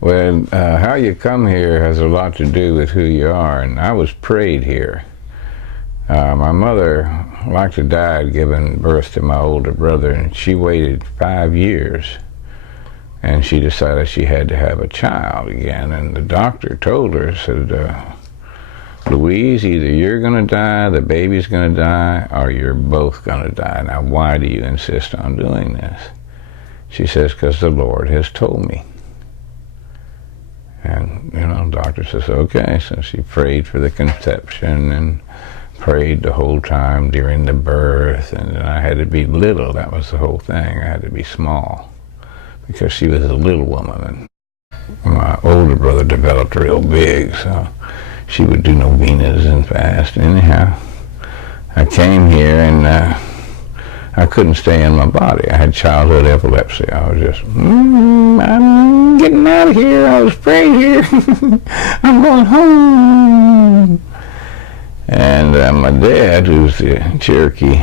Well, how you come here has a lot to do with who you are, and I was prayed here. My mother liked to die giving birth to my older brother, and she waited 5 years, and she decided she had to have a child again, and the doctor told her, said, Louise, either you're going to die, the baby's going to die, or you're both going to die. Now, why do you insist on doing this? She says, because the Lord has told me. And, the doctor says, okay. So she prayed for the conception and prayed the whole time during the birth. And I had to be little. That was the whole thing. I had to be small because she was a little woman. And my older brother developed real big, so she would do novenas and fast. Anyhow, I came here and I couldn't stay in my body. I had childhood epilepsy. I was just, I'm getting out of here. I was praying here. I'm going home. And my dad, who's the Cherokee,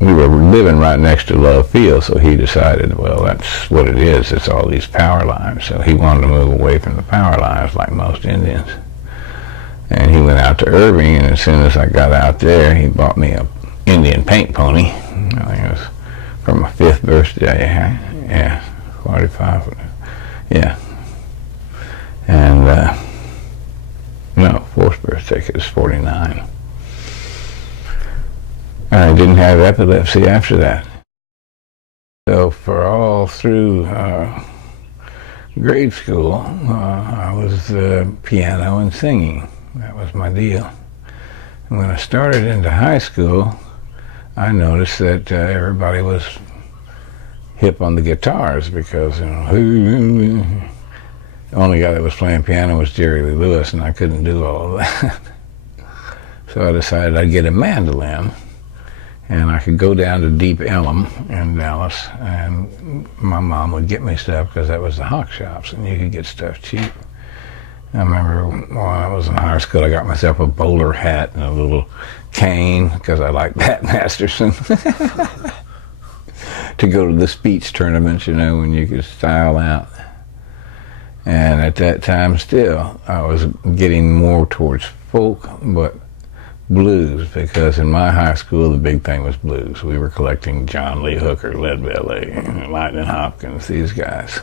we were living right next to Love Field, so he decided, well, that's what it is. It's all these power lines. So he wanted to move away from the power lines like most Indians. And he went out to Irving, and as soon as I got out there, he bought me a Indian paint pony. I think it was for my 5th birthday. Yeah, 45. Yeah. And, no, 4th birthday, it was 49. I didn't have epilepsy after that. So for all through grade school, I was piano and singing. That was my deal. And when I started into high school, I noticed that everybody was hip on the guitars because the only guy that was playing piano was Jerry Lee Lewis, and I couldn't do all of that. So I decided I'd get a mandolin, and I could go down to Deep Ellum in Dallas, and my mom would get me stuff because that was the hawk shops, and you could get stuff cheap. I remember when I was in high school, I got myself a bowler hat and a little cane because I liked Pat Masterson to go to the speech tournaments, when you could style out. And at that time still, I was getting more towards folk, but blues, because in my high school, the big thing was blues. We were collecting John Lee Hooker, Lead Belly, Lightning Hopkins, these guys.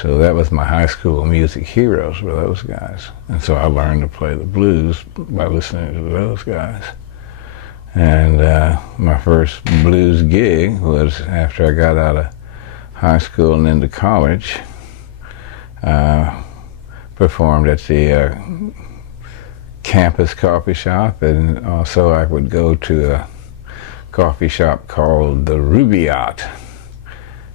So that was my high school music heroes, were those guys. And so I learned to play the blues by listening to those guys. And my first blues gig was after I got out of high school and into college. Performed at the campus coffee shop, and also I would go to a coffee shop called the Rubaiyat.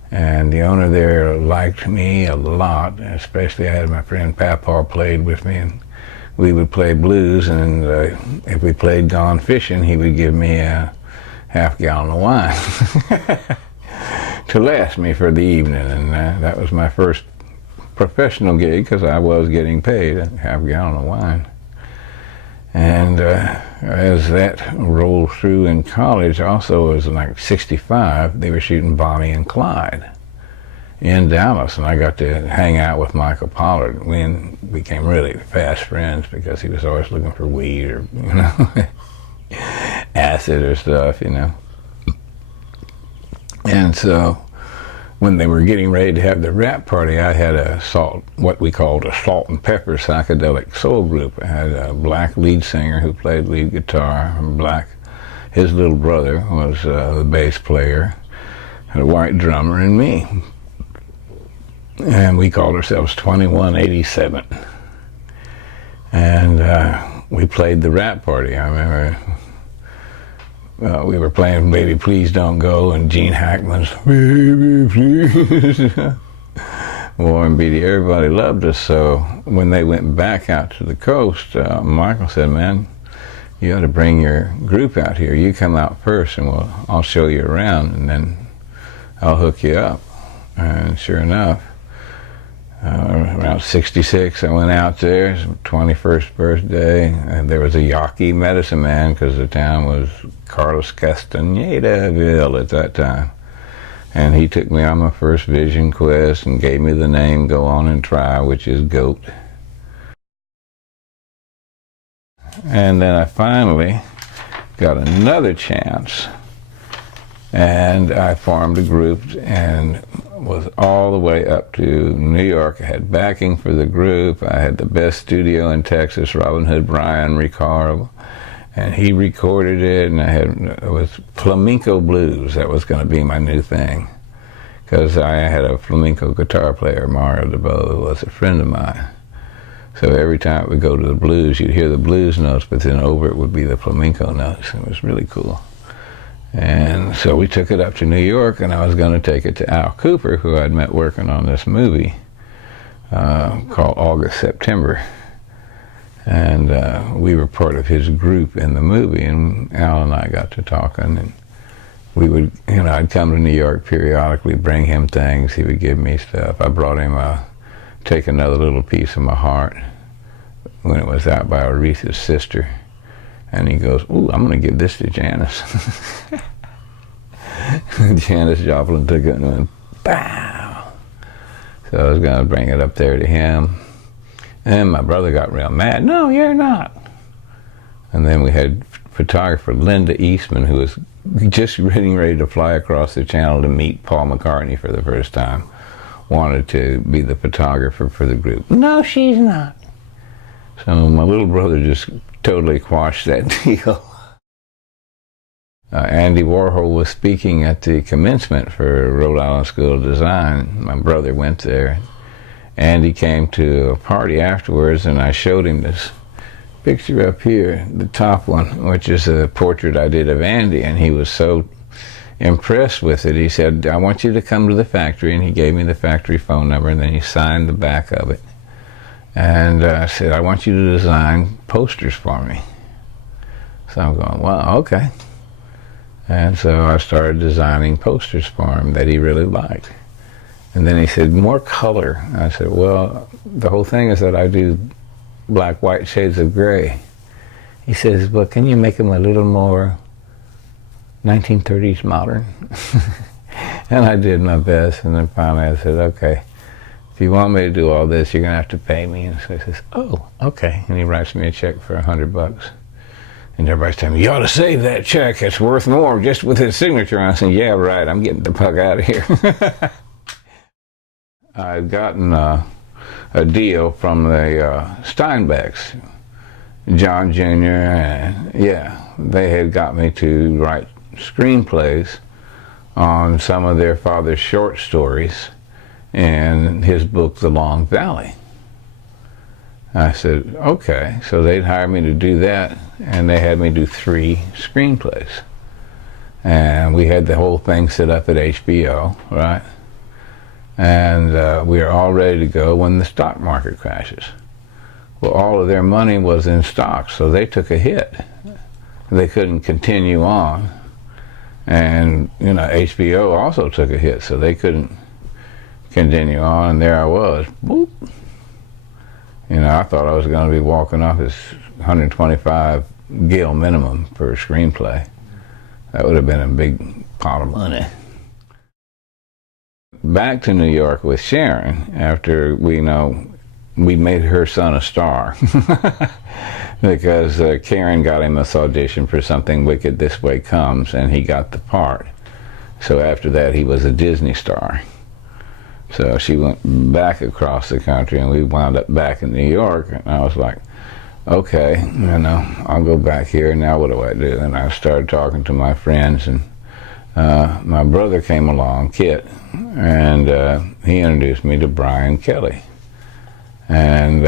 And the owner there liked me a lot, especially I had my friend Papaw played with me, and we would play blues, and if we played Gone Fishing, he would give me a half-gallon of wine to last me for the evening, and that was my first professional gig because I was getting paid a half-gallon of wine. And as that rolled through in college, also it was like 65, they were shooting Bonnie and Clyde in Dallas, and I got to hang out with Michael Pollard. We became really fast friends because he was always looking for weed or, acid or stuff, And so when they were getting ready to have the rap party, I had what we called a salt and pepper psychedelic soul group. I had a black lead singer who played lead guitar, his little brother was the bass player, and a white drummer, and me. And we called ourselves 2187. And we played the rap party. I remember we were playing Baby Please Don't Go and Gene Hackman's Baby Please. Warren Beatty, everybody loved us. So when they went back out to the coast, Michael said, man, you ought to bring your group out here. You come out first and I'll show you around, and then I'll hook you up. And sure enough, around 66, I went out there. It was my 21st birthday, and there was a Yaqui medicine man because the town was Carlos Castanedaville at that time. And he took me on my first vision quest and gave me the name Go On and Try, which is GOAT. And then I finally got another chance, and I formed a group and was all the way up to New York. I had backing for the group. I had the best studio in Texas, Robin Hood Brian Ricardo, and he recorded it, and it was flamenco blues. That was going to be my new thing, because I had a flamenco guitar player, Mario DeBow, who was a friend of mine. So every time it would go to the blues, you'd hear the blues notes, but then over it would be the flamenco notes. It was really cool. And so we took it up to New York, and I was going to take it to Al Cooper, who I'd met working on this movie called August, September. And we were part of his group in the movie, and Al and I got to talking, and we would, I'd come to New York periodically, bring him things, he would give me stuff. I brought him Take Another Little Piece of My Heart when it was out by Aretha's sister. And he goes, ooh, I'm going to give this to Janis. Janis Joplin took it and went, bow. So I was going to bring it up there to him. And my brother got real mad. No, you're not. And then we had photographer Linda Eastman, who was just getting ready to fly across the channel to meet Paul McCartney for the first time, wanted to be the photographer for the group. No, she's not. So my little brother just totally quashed that deal. Andy Warhol was speaking at the commencement for Rhode Island School of Design. My brother went there. Andy came to a party afterwards, and I showed him this picture up here, the top one, which is a portrait I did of Andy, and he was so impressed with it. He said, I want you to come to the factory, and he gave me the factory phone number, and then he signed the back of it. And I said, I want you to design posters for me. So I'm going, well, okay. And so I started designing posters for him that he really liked. And then he said, more color. I said, well, the whole thing is that I do black, white shades of gray. He says, well, can you make them a little more 1930s modern? And I did my best, and then finally I said, okay, if you want me to do all this, you're going to have to pay me. And so he says, oh, okay. And he writes me a check for $100. And everybody's telling me, you ought to save that check. It's worth more just with his signature on it. I said, yeah, right. I'm getting the fuck out of here. I'd gotten a deal from the Steinbecks, John Jr., and yeah, they had got me to write screenplays on some of their father's short stories in his book, The Long Valley. I said, okay. So they'd hire me to do that, and they had me do 3 screenplays. And we had the whole thing set up at HBO, right? And we were all ready to go when the stock market crashes. Well, all of their money was in stocks, so they took a hit. They couldn't continue on. And, HBO also took a hit, so they couldn't continue on, and there I was, boop. I thought I was going to be walking off this 125 gil minimum for a screenplay. That would have been a big pot of money. Back to New York with Sharon after we made her son a star. Because Karen got him this audition for Something Wicked This Way Comes, and he got the part. So after that, he was a Disney star. So she went back across the country, and we wound up back in New York, and I was like, okay, I'll go back here, now what do I do? And I started talking to my friends, and my brother came along, Kit, and he introduced me to Brian Kelly. And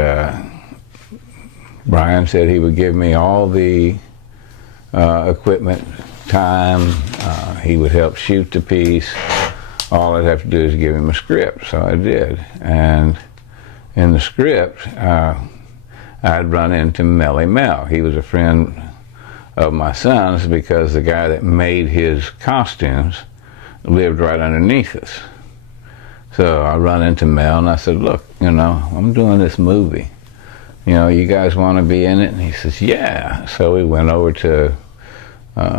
Brian said he would give me all the equipment, time, he would help shoot the piece. All I'd have to do is give him a script, so I did. And in the script, I'd run into Melly Mel. He was a friend of my son's because the guy that made his costumes lived right underneath us. So I run into Mel and I said, look, I'm doing this movie. You guys want to be in it? And he says, yeah. So we went over to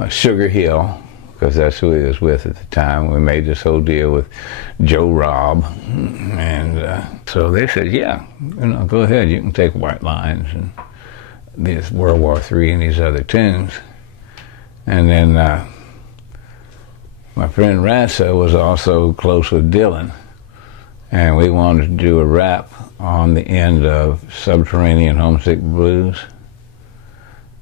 Sugar Hill, because that's who he was with at the time. We made this whole deal with Joe Robb, and so they said, yeah, go ahead, you can take White Lines and this World War III and these other tunes. And then my friend Rassa was also close with Dylan, and we wanted to do a rap on the end of Subterranean Homesick Blues.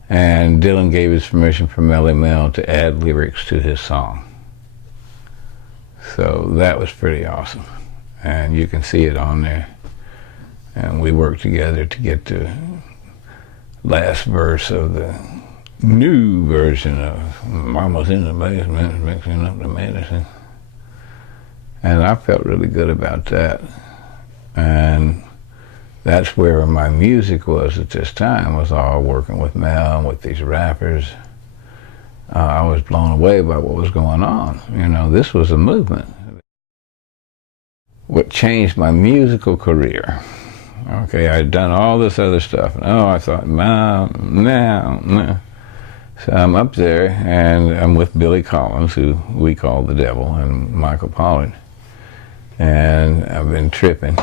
And Dylan gave his permission for Melly Mel to add lyrics to his song. So that was pretty awesome. And you can see it on there. And we worked together to get the last verse of the new version of Mama's in the Basement Mixing Up the Medicine. And I felt really good about that. And that's where my music was at this time, was all working with Mel and with these rappers. I was blown away by what was going on. This was a movement. What changed my musical career, okay, I'd done all this other stuff. And, I thought, no. So I'm up there, and I'm with Billy Collins, who we call the Devil, and Michael Pollard. And I've been tripping.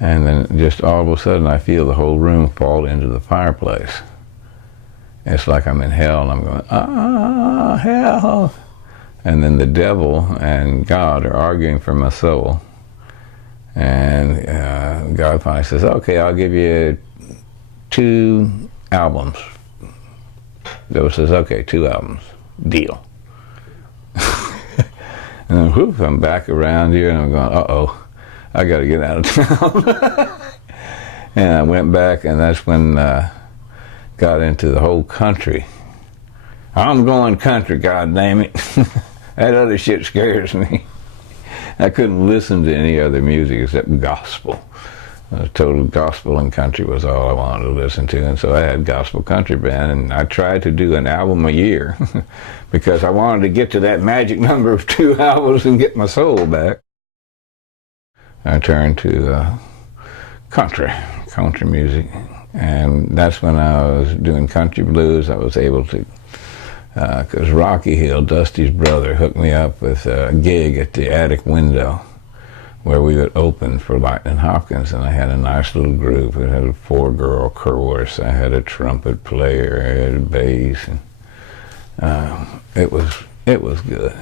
And then just all of a sudden I feel the whole room fall into the fireplace. It's like I'm in hell, and I'm going, hell. And then the devil and God are arguing for my soul. And God finally says, okay, I'll give you 2 albums. The devil says, okay, 2 albums, deal. And then whoop, I'm back around here, and I'm going, uh-oh. I got to get out of town. And I went back, and that's when got into the whole country. I'm going country, God damn it. That other shit scares me. I couldn't listen to any other music except gospel. Total gospel and country was all I wanted to listen to, and so I had gospel country band, and I tried to do an album a year because I wanted to get to that magic number of 2 albums and get my soul back. I turned to country music, and that's when I was doing country blues. I was able to, because Rocky Hill, Dusty's brother, hooked me up with a gig at the Attic Window where we would open for Lightning Hopkins, and I had a nice little group. It had a 4-girl chorus. I had a trumpet player, I had a bass, and it was good,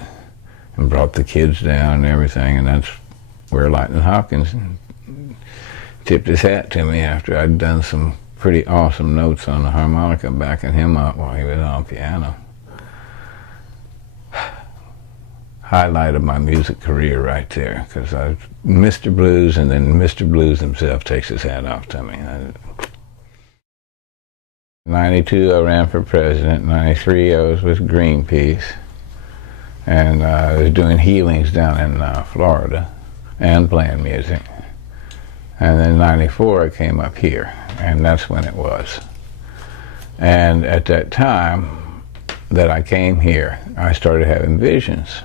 and brought the kids down and everything, and that's where Lightning Hopkins tipped his hat to me after I'd done some pretty awesome notes on the harmonica, backing him up while he was on piano. Highlight of my music career right there, because I was Mr. Blues, and then Mr. Blues himself takes his hat off to me. 92, I ran for president. 93, I was with Greenpeace, and I was doing healings down in Florida and playing music. And then 94, I came up here, and that's when it was. And at that time that I came here, I started having visions.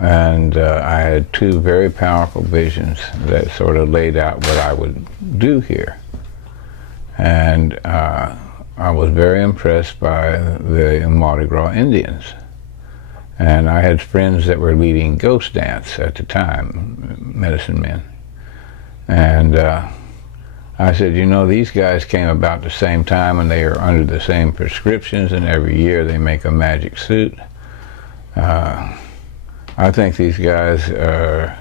And I had 2 very powerful visions that sort of laid out what I would do here. And I was very impressed by the Mardi Gras Indians. And I had friends that were leading ghost dance at the time, medicine men. And I said, these guys came about the same time, and they are under the same prescriptions, and every year they make a magic suit. I think these guys are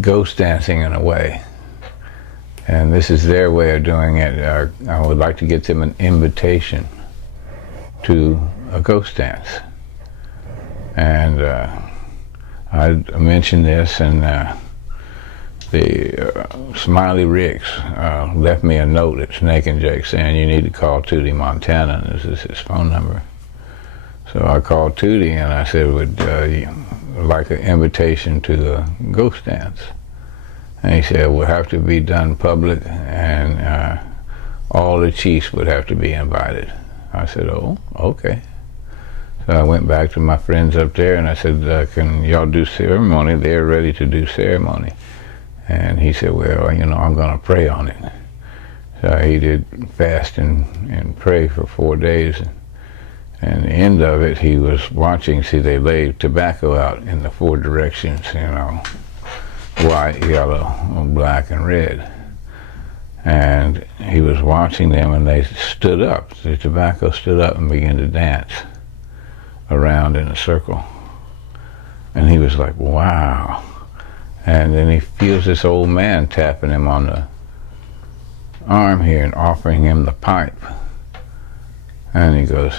ghost dancing in a way. And this is their way of doing it. I would like to get them an invitation to a ghost dance. And I mentioned this, and the Smiley Ricks left me a note at Snake and Jake saying, you need to call Tootie Montana, and this is his phone number. So I called Tootie, and I said, would you like an invitation to the ghost dance? And he said, it would have to be done public, and all the chiefs would have to be invited. I said, oh, okay. So I went back to my friends up there, and I said, can y'all do ceremony? They're ready to do ceremony. And he said, well, I'm going to pray on it. So he did fast and pray for 4 days. And the end of it, he was watching. See, they laid tobacco out in the 4 directions, white, yellow, black, and red. And he was watching them, and they stood up. The tobacco stood up and began to dance around in a circle. And he was like, wow. And then he feels this old man tapping him on the arm here and offering him the pipe. And he goes,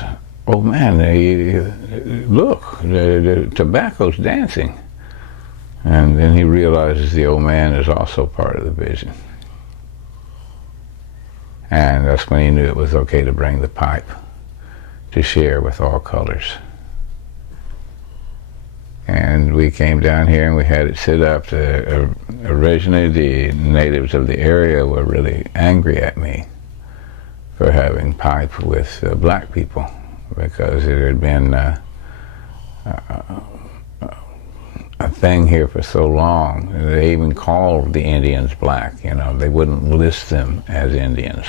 oh man, look, the tobacco's dancing. And then he realizes the old man is also part of the vision. And that's when he knew it was okay to bring the pipe to share with all colors. And we came down here and we had it set up. Originally, the natives of the area were really angry at me for having pipe with black people, because it had been a thing here for so long. They even called the Indians black. They wouldn't list them as Indians,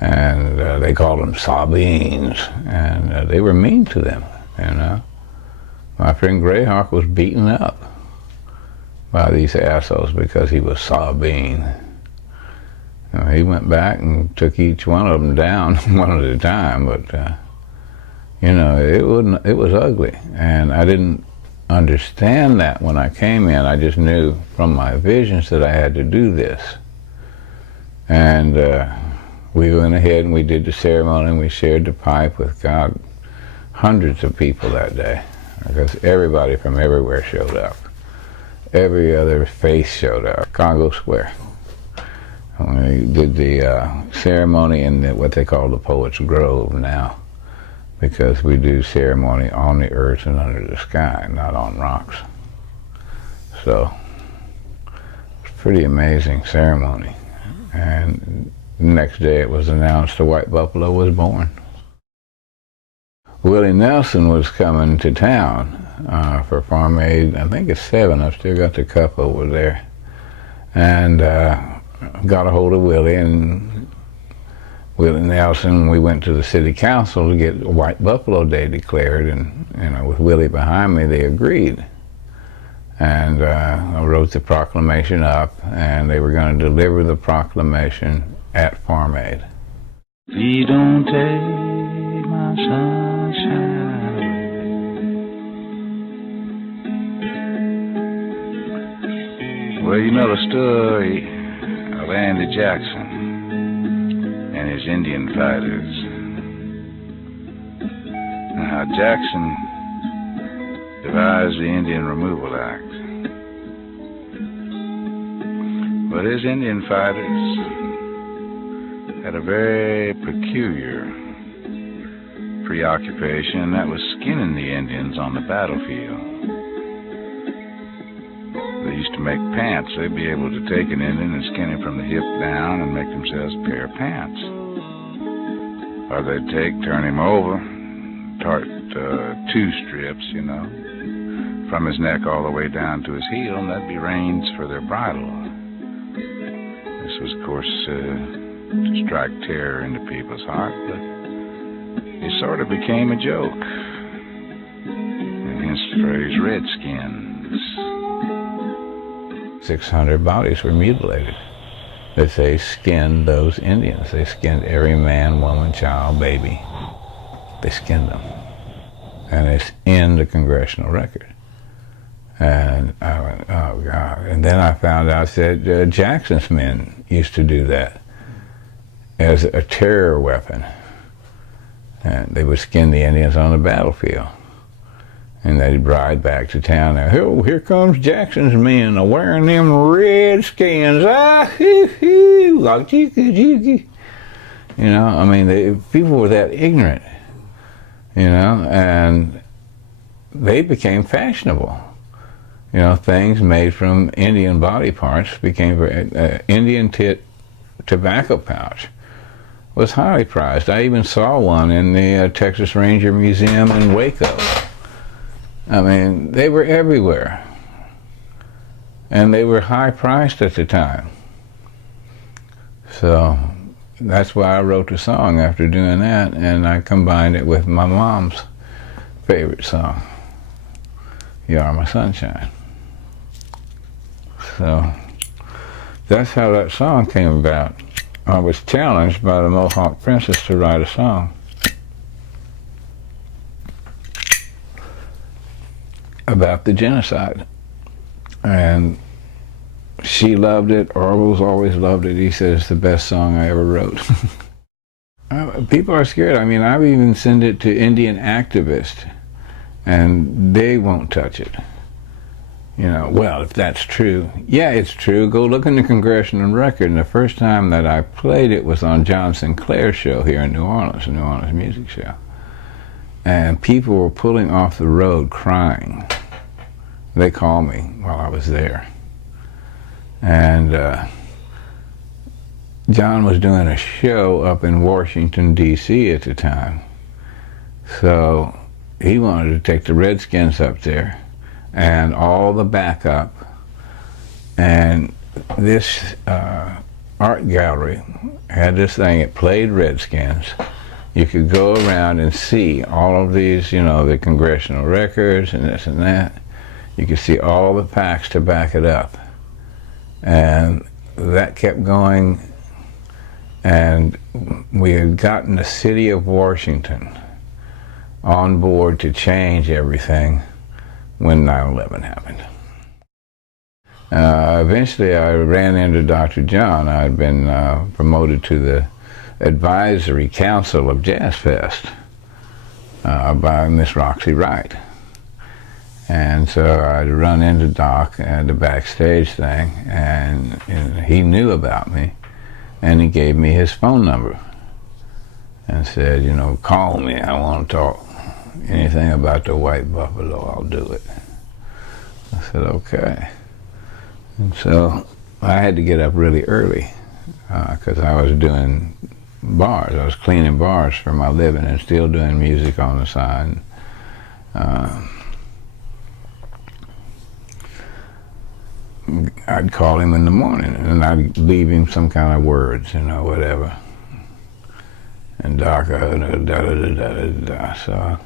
and they called them Sabines, and they were mean to them. My friend Greyhawk was beaten up by these assholes because he was Sabine. He went back and took each one of them down one at a time, but it was ugly, and I didn't understand that when I came in. I just knew from my visions that I had to do this. And we went ahead and we did the ceremony, and we shared the pipe with God. Hundreds of people that day, because everybody from everywhere showed up. Every other face showed up. Congo Square. We did the ceremony in what they call the Poets' Grove now, because we do ceremony on the earth and under the sky, not on rocks. So it's a pretty amazing ceremony. And the next day it was announced the white buffalo was born. Willie Nelson was coming to town for Farm Aid. I think it's 7. I've still got the cup over there. And got a hold of Willie, and Willie Nelson, we went to the city council to get White Buffalo Day declared, and with Willie behind me, they agreed. And I wrote the proclamation up, and they were going to deliver the proclamation at Farm Aid. Please don't take my sunshine away. Well, you know the story of Andy Jackson and his Indian fighters, and how Jackson devised the Indian Removal Act. But his Indian fighters had a very peculiar preoccupation, and that was skinning the Indians on the battlefield. They used to make pants. They'd be able to take an Indian and skin him from the hip down and make themselves a pair of pants. Or they'd turn him over, tart 2 strips, from his neck all the way down to his heel, and that'd be reins for their bridle. This was, of course, to strike terror into people's heart, but it sort of became a joke. And hence the phrase Redskins. 600 bodies were mutilated. That they skinned those Indians. They skinned every man, woman, child, baby. They skinned them. And it's in the congressional record. And I went, oh God. And then I found out that Jackson's men used to do that as a terror weapon. And they would skin the Indians on the battlefield. And they'd ride back to town. Now, oh, here comes Jackson's men wearing them red skins. Ah, hoo, hoo, like jiggy. People were that ignorant, and they became fashionable. Things made from Indian body parts became Indian tit tobacco pouch was highly prized. I even saw one in the Texas Ranger Museum in Waco. They were everywhere. And they were high priced at the time. So, that's why I wrote the song after doing that, and I combined it with my mom's favorite song, You Are My Sunshine. So that's how that song came about. I was challenged by the Mohawk Princess to write a song about the genocide. And she loved it. Orville's always loved it. He said it's the best song I ever wrote. People are scared. I mean, I've even sent it to Indian activists, and they won't touch it. You know, well, if that's true, yeah, it's true. Go look in the Congressional Record, and the first time that I played it was on John Sinclair's show here in New Orleans, the New Orleans Music Show. And people were pulling off the road crying. They called me while I was there. And John was doing a show up in Washington, D.C. at the time. So he wanted to take the Redskins up there and all the backup. And this art gallery had this thing, it played Redskins. You could go around and see all of these, you know, the congressional records and this and that. You could see all the facts to back it up. And that kept going, and we had gotten the city of Washington on board to change everything when 9/11 happened. Eventually I ran into Dr. John. I had been promoted to the advisory council of Jazz Fest by Miss Roxy Wright. And so I'd run into Doc at the backstage thing, and he knew about me, and he gave me his phone number and said, you know, call me, I want to talk. Anything about the White Buffalo, I'll do it. I said, okay. And so I had to get up really early because I was doing bars. I was cleaning bars for my living and still doing music on the side. I'd call him in the morning, and I'd leave him some kind of words, you know, whatever. And Doc, so,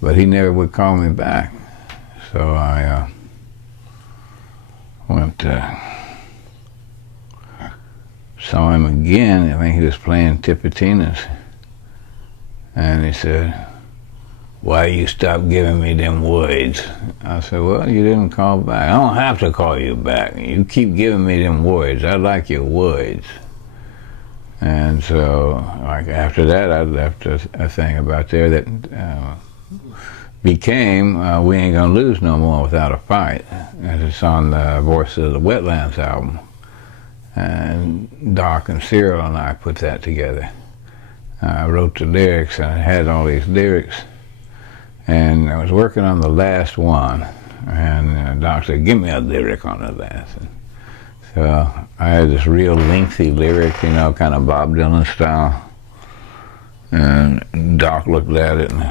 but he never would call me back. So I went saw him again. I think he was playing Tipitina's, and he said, why you stop giving me them words? I said, well, you didn't call back. I don't have to call you back. You keep giving me them words. I like your words. And so, like, after that, I left a thing about there that became We Ain't Gonna Lose No More Without a Fight. And it's on the Voice of the Wetlands album. And Doc and Cyril and I put that together. I wrote the lyrics, and I had all these lyrics. And I was working on the last one, and Doc said, give me a lyric on the last. And so I had this real lengthy lyric, you know, kind of Bob Dylan style. And Doc looked at it and,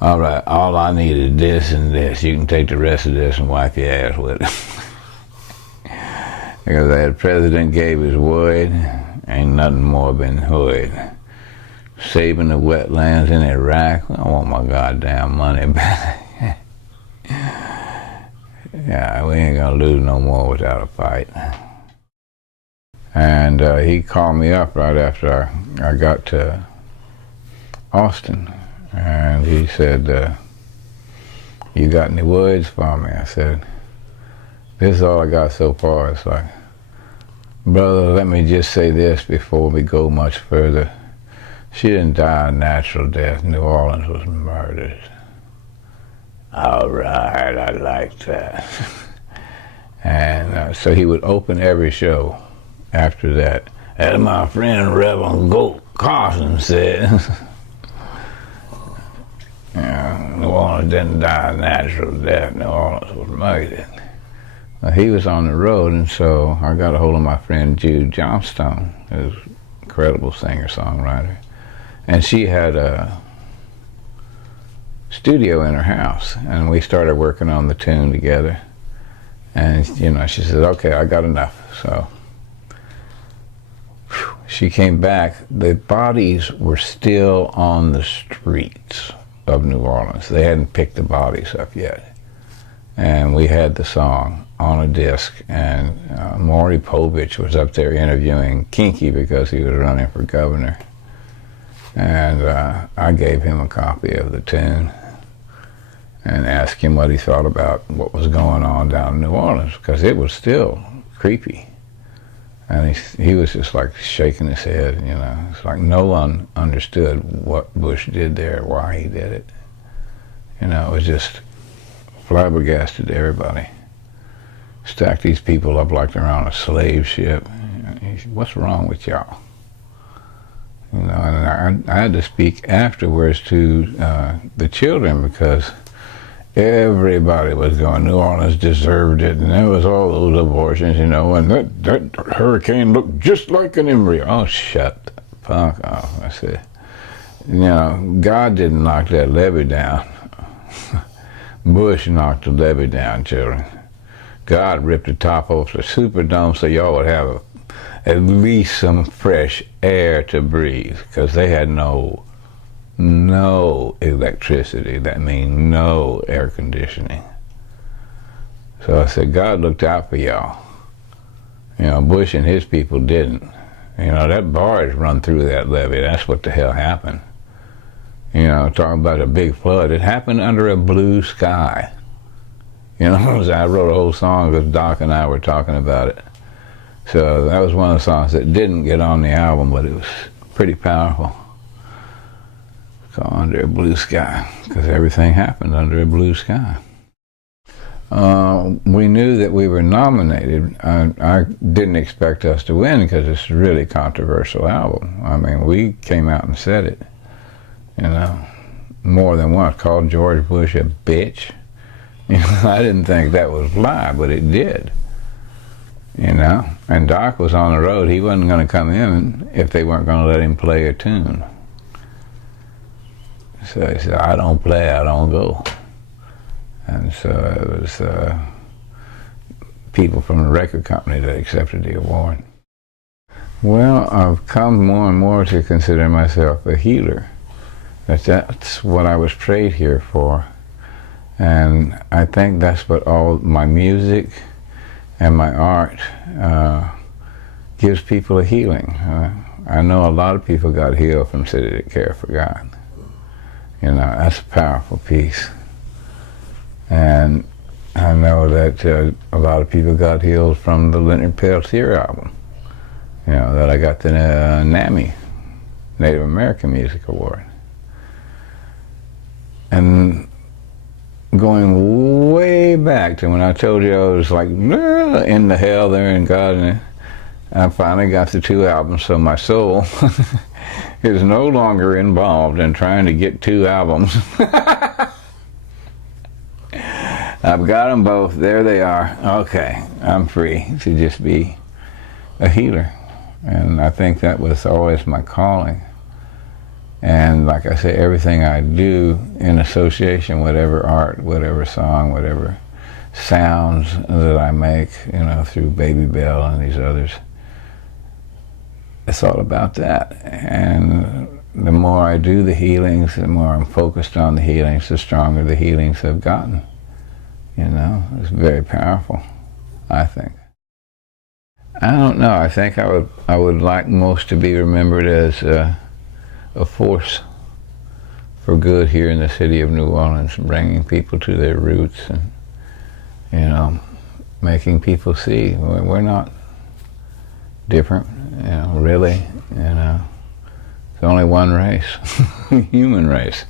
all right, all I need is this and this. You can take the rest of this and wipe your ass with it. Because that president gave his word, ain't nothing more been heard. Saving the wetlands in Iraq, I want my goddamn money back. Yeah, we ain't gonna lose no more without a fight. And he called me up right after I got to Austin, and he said, you got any words for me? I said, this is all I got so far. It's like, brother, let me just say this before we go much further. She didn't die a natural death. New Orleans was murdered. All right, I like that. And so he would open every show after that. As my friend Reverend Goat Carson said, New Orleans didn't die a natural death. New Orleans was murdered. Well, he was on the road, and so I got a hold of my friend Jude Johnstone, who's an incredible singer-songwriter. And she had a studio in her house, and we started working on the tune together. And, you know, she said, okay, I got enough. So she came back, the bodies were still on the streets of New Orleans. They hadn't picked the bodies up yet. And we had the song on a disc, and Maury Povich was up there interviewing Kinky because he was running for governor. And I gave him a copy of the tune and asked him what he thought about what was going on down in New Orleans, because it was still creepy. And he was just like shaking his head, you know. It's like no one understood what Bush did there, why he did it. You know, it was just flabbergasted everybody. Stacked these people up like they're on a slave ship. What's wrong with y'all? You know, and I had to speak afterwards to the children, because everybody was going, New Orleans deserved it, and there was all those abortions, you know, and that hurricane looked just like an embryo. Oh, shut the fuck off. I said, you know, God didn't knock that levee down. Bush knocked the levee down, children. God ripped the top off the Superdome so y'all would have at least some fresh air to breathe, because they had no electricity. That means no air conditioning. So I said, God looked out for y'all. You know, Bush and his people didn't. You know, that barge run through that levee. That's what the hell happened. You know, talking about a big flood. It happened under a blue sky. You know, I wrote a whole song because Doc and I were talking about it. So that was one of the songs that didn't get on the album, but it was pretty powerful. So Under a Blue Sky, because everything happened under a blue sky. We knew that we were nominated. I didn't expect us to win because it's a really controversial album. I mean, we came out and said it, you know, more than once. Called George Bush a bitch. You know, I didn't think that was lie, but it did. You know, and Doc was on the road. He wasn't going to come in if they weren't going to let him play a tune. So he said, I don't play, I don't go. And so it was people from the record company that accepted the award. Well, I've come more and more to consider myself a healer. That's what I was prayed here for. And I think that's what all my music and my art gives people a healing. I know a lot of people got healed from City to Care for God. You know, that's a powerful piece. And I know that a lot of people got healed from the Leonard Peltier album. You know, that I got the NAMI, Native American Music Award. And going way back to when I told you I was like in the hell there in God, and I finally got the 2 albums, so my soul is no longer involved in trying to get 2 albums. I've got them both. There they are. Okay, I'm free to just be a healer. And I think that was always my calling. And like I say, everything I do in association, whatever art, whatever song, whatever sounds that I make, you know, through Baby Bell and these others, it's all about that. And the more I do the healings, the more I'm focused on the healings, the stronger the healings have gotten. You know, it's very powerful, I think. I don't know. I think I would like most to be remembered as a force for good here in the city of New Orleans, bringing people to their roots and, you know, making people see we're not different, you know, really, you know. It's only one race, human race.